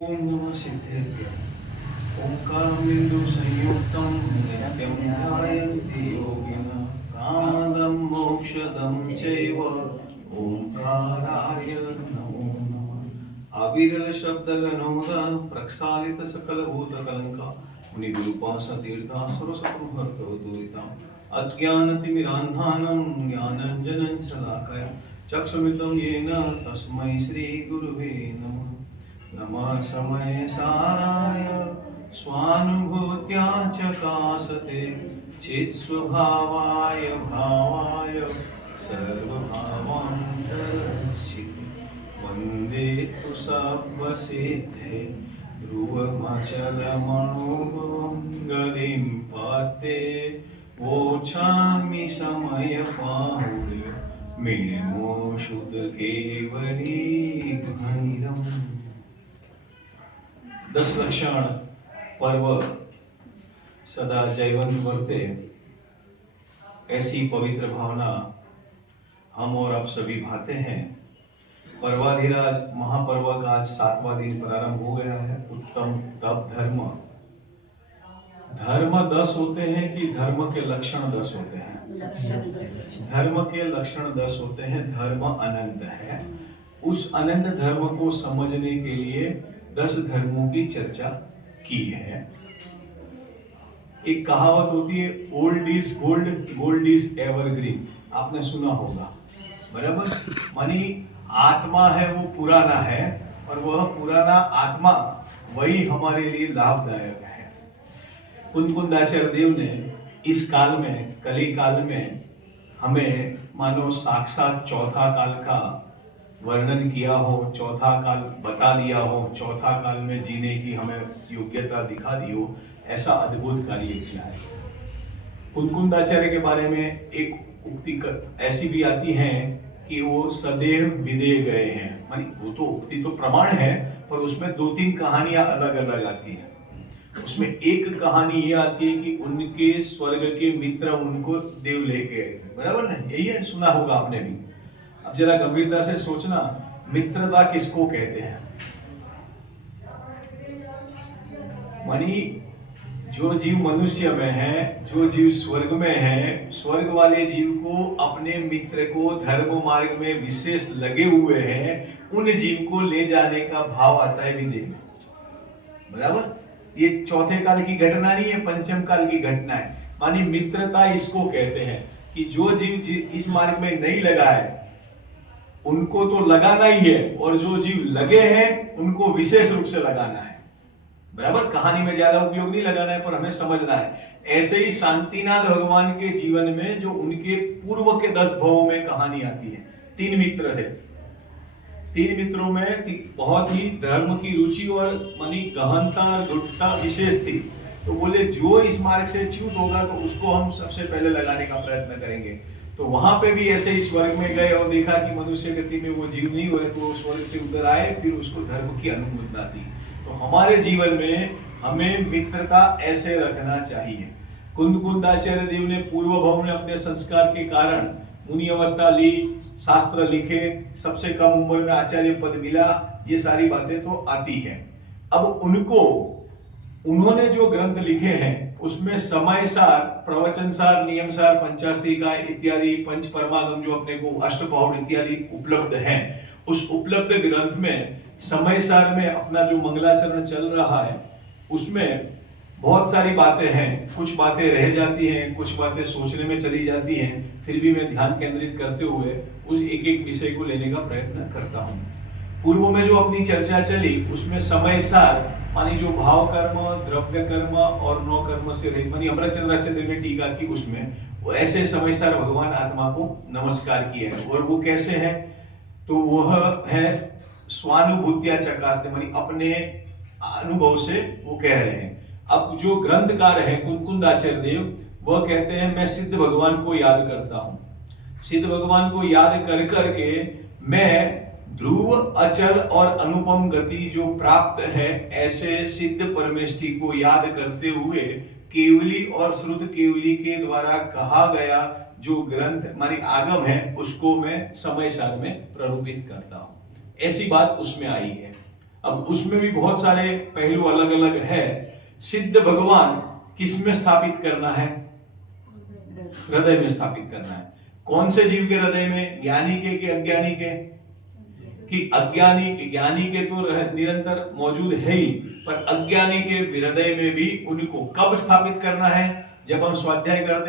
ओम नमः सिद्धेभ्यः। ओंकारबिंदु संयुक्तं नित्यं ध्यायन्ति योगिनः। कामदं मोक्षदं चैव ओंकाराय नमो नमः। अविरल शब्दगणोदं प्रक्षालित सकलभूतकलङ्का मुनिगुरुपासतीर्था सरस्वतीर्था अज्ञानतिमिरान्धानं ज्ञानञ्जनं शलाकया चक्षुमितं येन तस्मै श्रीगुरुवे नमः। नमः समय साराय स्वानुभूत्या चकासते चित्स्वभावाय भावाय सर्वभावान्तरसिद्धि वन्दे तु सर्वसिद्धे ध्रुवमचलमणुभुवं गतिं पते वोचामि समयपाहुर्य मिनिमो शुद्ध केवली भैरम। 10 लक्षण पर्व सदा जयवंत वर्ते, ऐसी पवित्र भावना हम और आप सभी भाते हैं। पर्वाधिराज महापर्व का आज 7वां दिन प्रारंभ हो गया है। उत्तम तप धर्म। धर्म 10 होते हैं कि धर्म के लक्षण 10 होते हैं? धर्म के लक्षण 10 होते हैं। धर्म अनंत है। उस अनंत धर्म को समझने के लिए 10 धर्मों की चर्चा की है। एक कहावत होती है, old is gold, gold is evergreen. आपने सुना होगा, बराबर? मानी आत्मा है वो पुराना है, और वह पुराना आत्मा वही हमारे लिए लाभदायक है। कुंदकुंदाचार्य देव ने इस काल में, कली काल में, हमें मानो साक्षात चौथा काल का वर्णन किया हो, चौथा काल बता दिया हो, चौथा काल में जीने की हमें योग्यता दिखा दी हो, ऐसा अद्भुत कार्य किया है। कुंदकुंदाचार्य के बारे में एक उक्ति ऐसी भी आती है कि वो सदैव विदेह गए हैं। मानी वो तो उक्ति तो प्रमाण है, पर उसमें 2-3 कहानियां अलग अलग आती हैं। उसमें एक कहानी ये आती है कि उनके स्वर्ग के मित्र उनको देव लेके गए, बराबर ना? यही है, सुना होगा आपने भी। अब जरा गंभीरता से सोचना, मित्रता किसको कहते हैं? मानी जो जीव मनुष्य में है, जो जीव स्वर्ग में है, स्वर्ग वाले जीव को अपने मित्र को धर्म मार्ग में विशेष लगे हुए हैं, उन जीव को ले जाने का भाव आता है विदेह में, बराबर? ये चौथे काल की घटना नहीं है, पंचम काल की घटना है। मानी मित्रता इसको कहते हैं कि जो जीव इस मार्ग में नहीं लगा है उनको तो लगाना ही है, और जो जीव लगे हैं उनको विशेष रूप से लगाना है, बराबर? कहानी में ज्यादा उपयोग नहीं लगाना है, पर हमें समझना है। ऐसे ही शांतिनाथ भगवान के जीवन में जो उनके पूर्व के 10 भवों में कहानी आती है। 3 मित्र थे। 3 मित्रों में बहुत ही धर्म की रुचि और मानी गहनता और दृढ़ता विशेष थी। तो बोले जो इस मार्ग से च्युत होगा तो उसको हम सबसे पहले लगाने का प्रयत्न करेंगे। तो वहां पे भी ऐसे ही स्वर्ग में गए और देखा कि मनुष्य गति में वो जीव नहीं हुए, तो स्वर्ग से उतर आए, फिर उसको धर्म की अनुमोदना दी। तो हमारे जीवन में हमें मित्रता ऐसे रखना चाहिए। कुंदकुंदाचार्य देव ने पूर्व भव में अपने संस्कार के कारण मुनि अवस्था ली, शास्त्र लिखे, सबसे कम उम्र में आचार्य पद मिला, ये सारी बातें तो आती है। अब उन्होंने जो ग्रंथ लिखे हैं उसमें समय सार, प्रवचन सार, नियम सार, पंचास्त्रिका इत्यादि, पंच परमागम जो अपने को अष्टपौढ़ इत्यादि उपलब्ध हैं, उस उपलब्ध ग्रंथ में समय सार में अपना जो मंगलाचरण चल रहा है उसमें बहुत सारी बातें हैं। कुछ बातें रह जाती हैं, कुछ बातें सोचने में चली जाती हैं, फिर भी मैं ध्यान केंद्रित करते हुए उस एक एक विषय को लेने का प्रयत्न करता हूँ। पूर्व में जो अपनी चर्चा चली उसमें समय सार मानी जो भाव कर्म, द्रव्य कर्म और नौ कर्म से रहित, मानी अमरचंद्राचार्य ने टीका की, उसमें वो ऐसे समय सार भगवान आत्मा को नमस्कार किया है। और वो कैसे है? तो वह है स्वानुभूत्या चकास्ते, मानी अपने अनुभव से वो कह रहे हैं। अब जो ग्रंथकार है कुंदकुंदाचार्य देव, वह कहते हैं मैं सिद्ध भगवान को याद करता हूं। सिद्ध भगवान को याद कर करके मैं ध्रुव, अचल और अनुपम गति जो प्राप्त है, ऐसे सिद्ध परमेष्टि को याद करते हुए केवली और श्रुत केवली के द्वारा कहा गया जो ग्रंथ मानी आगम है उसको मैं समय सार में प्ररूपित करता हूं। ऐसी बात उसमें आई है। अब उसमें भी बहुत सारे पहलू अलग अलग है। सिद्ध भगवान किस में स्थापित करना है? हृदय में स्थापित करना है। कौन से जीव के हृदय में? ज्ञानी के कि अज्ञानी के? कि ज्ञानी के तो निरंतर मौजूद है ही, पर अज्ञानी के हृदय में भी उनको कब स्थापित करना है? जब हम स्वाध्याय करते हैं